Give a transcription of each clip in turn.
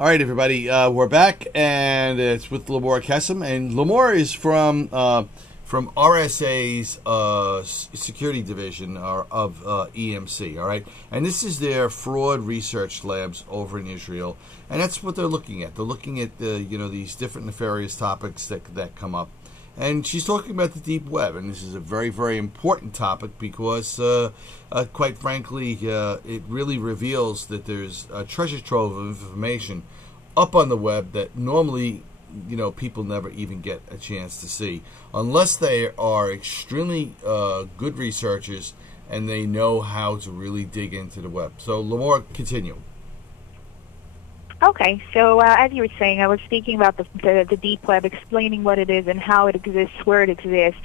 All right, everybody, we're back, and it's with Limor Kessem, and Limor is from RSA's security division of EMC. All right, and this is their fraud research labs over in Israel, and that's what they're looking at. They're looking at these different nefarious topics that come up. And she's talking about the deep web, and this is a very, very important topic because, quite frankly, it really reveals that there's a treasure trove of information up on the web that normally, people never even get a chance to see, unless they are extremely good researchers and they know how to really dig into the web. So, Limor, continue. Okay, so as you were saying, I was speaking about the deep web, explaining what it is and how it exists, where it exists,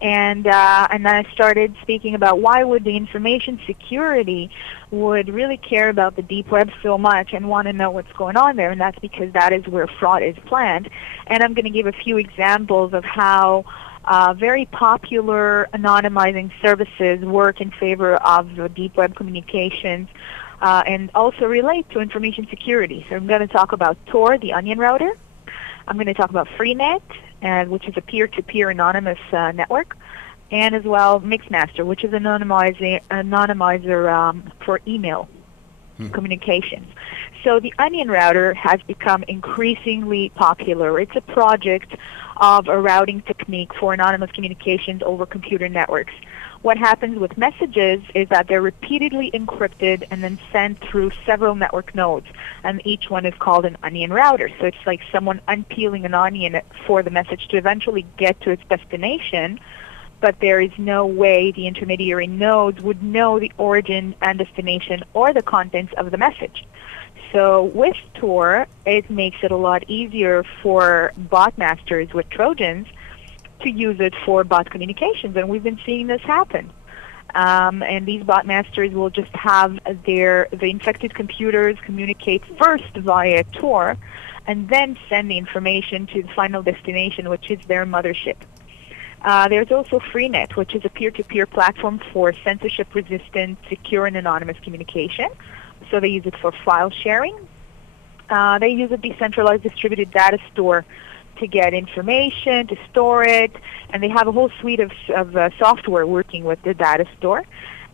and then I started speaking about why would the information security would really care about the deep web so much and want to know what's going on there, and that's because that is where fraud is planned. And I'm going to give a few examples of how very popular anonymizing services work in favor of the deep web communications. And also relate to information security. So I'm going to talk about Tor, the onion router. I'm going to talk about Freenet, which is a peer-to-peer anonymous network, and as well Mixmaster, which is an anonymizer for email communications. So the onion router has become increasingly popular. It's a project of a routing technique for anonymous communications over computer networks. What happens with messages is that they're repeatedly encrypted and then sent through several network nodes, and each one is called an onion router. So it's like someone unpeeling an onion for the message to eventually get to its destination, but there is no way the intermediary nodes would know the origin and destination or the contents of the message. So with Tor, it makes it a lot easier for bot masters with Trojans to use it for bot communications, and we've been seeing this happen. And these bot masters will just have the infected computers communicate first via Tor, and then send the information to the final destination, which is their mothership. There's also Freenet, which is a peer-to-peer platform for censorship-resistant, secure, and anonymous communication. So they use it for file sharing. They use a decentralized distributed data store to get information, to store it, and they have a whole suite of software working with the data store.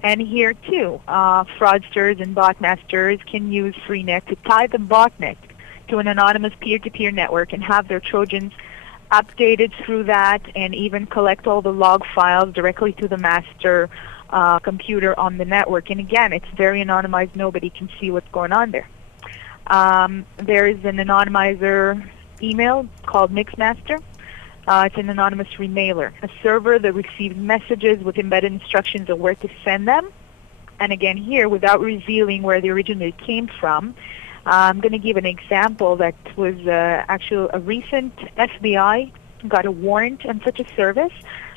And here too, fraudsters and botmasters can use Freenet to tie the botnet to an anonymous peer-to-peer network and have their Trojans updated through that, and even collect all the log files directly to the master computer on the network. And again, it's very anonymized. Nobody can see what's going on there. There is an anonymizer email called Mixmaster. It's an anonymous remailer, a server that receives messages with embedded instructions of where to send them. And again here, without revealing where they originally came from, I'm going to give an example that was actually a recent FBI got a warrant on such a service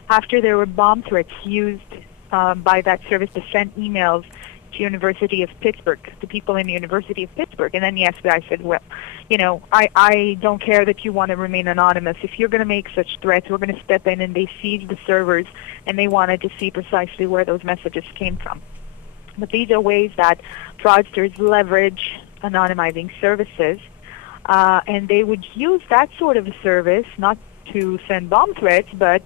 after there were bomb threats used by that service to send emails to University of Pittsburgh, to people in the University of Pittsburgh. And then the FBI said, well, I don't care that you want to remain anonymous. If you're going to make such threats, we're going to step in. And they seized the servers, and they wanted to see precisely where those messages came from. But these are ways that fraudsters leverage anonymizing services, and they would use that sort of a service not to send bomb threats, but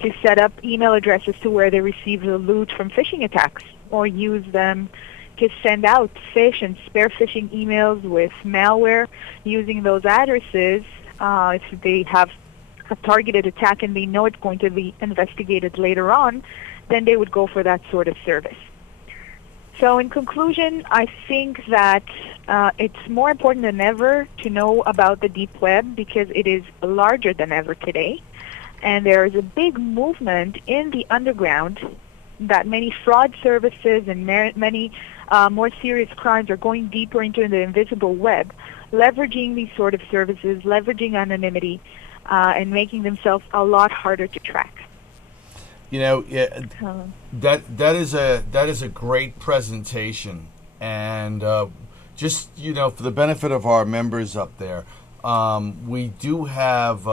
to set up email addresses to where they receive the loot from phishing attacks, or use them to send out phish and spare phishing emails with malware using those addresses. If they have a targeted attack and they know it's going to be investigated later on, then they would go for that sort of service. So in conclusion, I think that it's more important than ever to know about the deep web because it is larger than ever today. And there is a big movement in the underground that many fraud services and many more serious crimes are going deeper into the invisible web, leveraging these sort of services, leveraging anonymity, and making themselves a lot harder to track. That is a great presentation, and just for the benefit of our members up there, we do have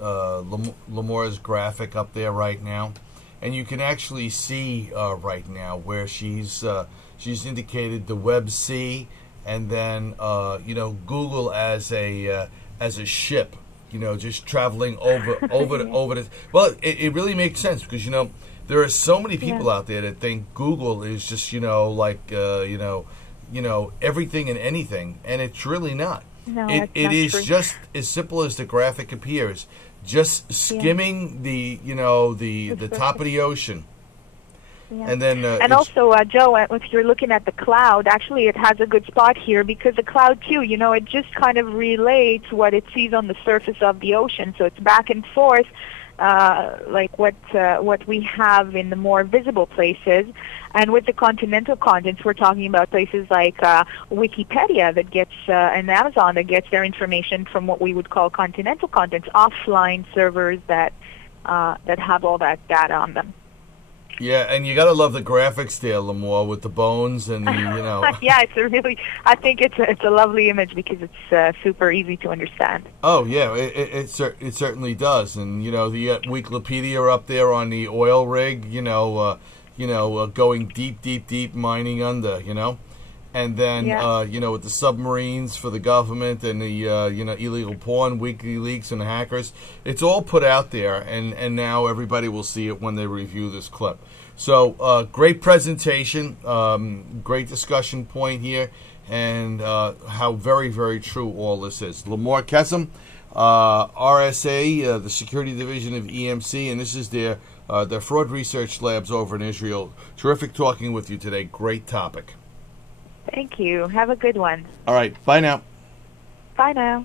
Limor's graphic up there right now, and you can actually see right now where she's indicated the Web C and then Google as a ship, just traveling over the. Well, it really makes sense because there are so many people out there that think Google is just everything and anything, and it's really not. No, it is true. just as simple as the graphic appears. Just skimming the top of the ocean. Yeah. And then, also, Joe, if you're looking at the cloud, actually it has a good spot here because the cloud too, it just kind of relates what it sees on the surface of the ocean. So it's back and forth, like what we have in the more visible places. And with the continental continents, we're talking about places like Wikipedia that gets and Amazon that gets their information from what we would call continental continents, offline servers that have all that data on them. Yeah, and you gotta love the graphics there, Limor, with the bones and Yeah, I think it's a lovely image because it's super easy to understand. Oh yeah, it certainly does, and you got Wikipedia up there on the oil rig, going deep mining under, and then with the submarines for the government and the illegal porn, WikiLeaks and the hackers, it's all put out there, and now everybody will see it when they review this clip. So great presentation, great discussion point here, and how very, very true all this is. Limor Kessem, RSA, the Security Division of EMC, and this is their fraud research labs over in Israel. Terrific talking with you today. Great topic. Thank you. Have a good one. All right. Bye now. Bye now.